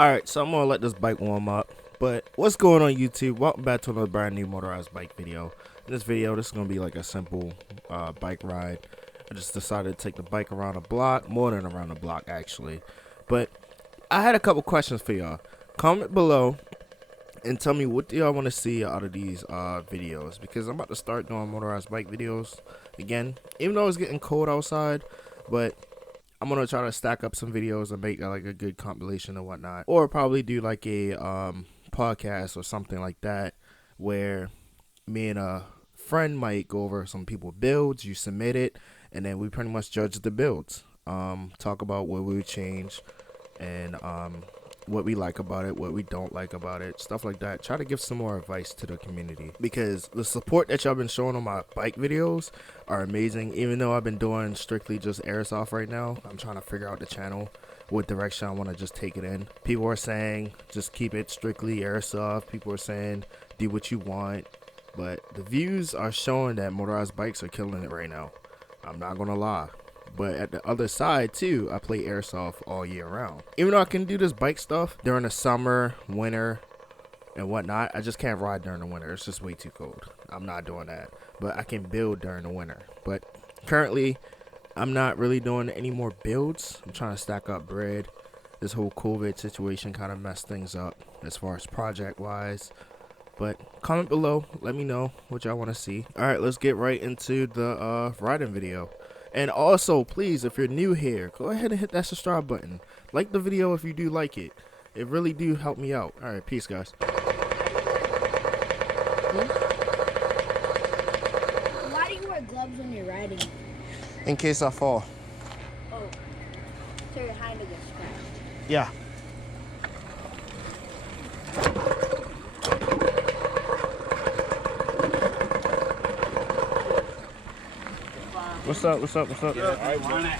Alright, so I'm gonna let this bike warm up. But what's going on YouTube? Welcome back to another brand new motorized bike video. In this video, this is gonna be like a simple bike ride. I just decided to take the bike around the block, more than around the block actually. But I had a couple questions for y'all. Comment below and tell me what do y'all want to see out of these videos, because I'm about to start doing motorized bike videos again, even though it's getting cold outside. But I'm gonna try to stack up some videos and make like a good compilation and whatnot, or probably do like a podcast or something like that, where me and a friend might go over some people builds. You submit it, and then we pretty much judge the builds. Talk about what we would change, and what we like about it, what we don't like about it, stuff like that. Try to give some more advice to the community, because the support that y'all been showing on my bike videos are amazing. Even though I've been doing strictly just airsoft right now, I'm trying to figure out the channel, what direction I want to just take it in. People are saying just keep it strictly airsoft. People are saying do what you want, but the views are showing that motorized bikes are killing it right now. I'm not gonna lie. But at the other side too, I play airsoft all year round. Even though I can do this bike stuff during the summer, winter, and whatnot, I just can't ride during the winter. It's just way too cold. I'm not doing that. But I can build during the winter. But currently, I'm not really doing any more builds. I'm trying to stack up bread. This whole COVID situation kind of messed things up as far as project-wise. But comment below, let me know what y'all want to see. Alright, let's get right into the riding video. And also, please, if you're new here, go ahead and hit that subscribe button. Like the video if you do like it. It really do help me out. Alright, peace, guys. Why do you wear gloves when you're riding? In case I fall. Oh, so your hand gets scratched. Yeah. What's up? What's up? What's up? Yeah, I want it.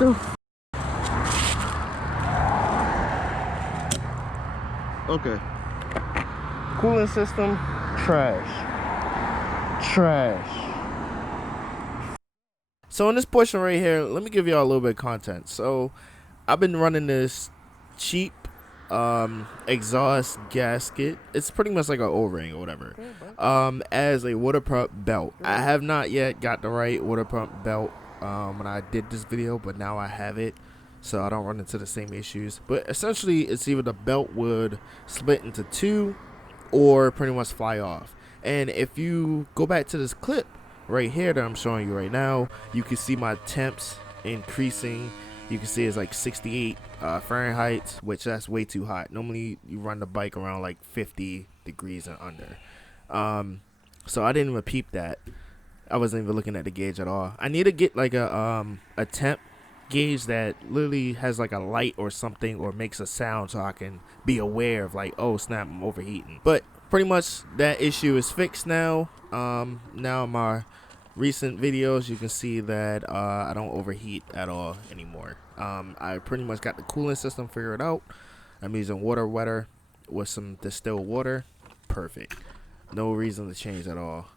Okay. Cooling system, trash. Trash. So in this portion right here, let me give y'all a little bit of content. So I've been running this cheap exhaust gasket. It's pretty much like an O-ring or whatever. As a water pump belt. I have not yet got the right water pump belt when I did this video, but now I have it, so I don't run into the same issues. But essentially, it's either the belt would split into two or pretty much fly off. And if you go back to this clip right here that I'm showing you right now, you can see my temps increasing. You can see it's like 68 Fahrenheit, which that's way too hot. Normally you run the bike around like 50 degrees and under. So I didn't even peep that. I wasn't even looking at the gauge at all. I need to get like a temp gauge that literally has like a light or something, or makes a sound, so I can be aware of like, oh snap, I'm overheating. But pretty much that issue is fixed now. Now my recent videos, you can see that I don't overheat at all anymore. I pretty much got the cooling system figured out. I'm using water wetter with some distilled water. Perfect. No reason to change at all.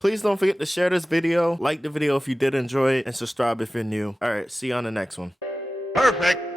Please don't forget to share this video, like the video if you did enjoy it, and subscribe if you're new. Alright, see you on the next one. Perfect.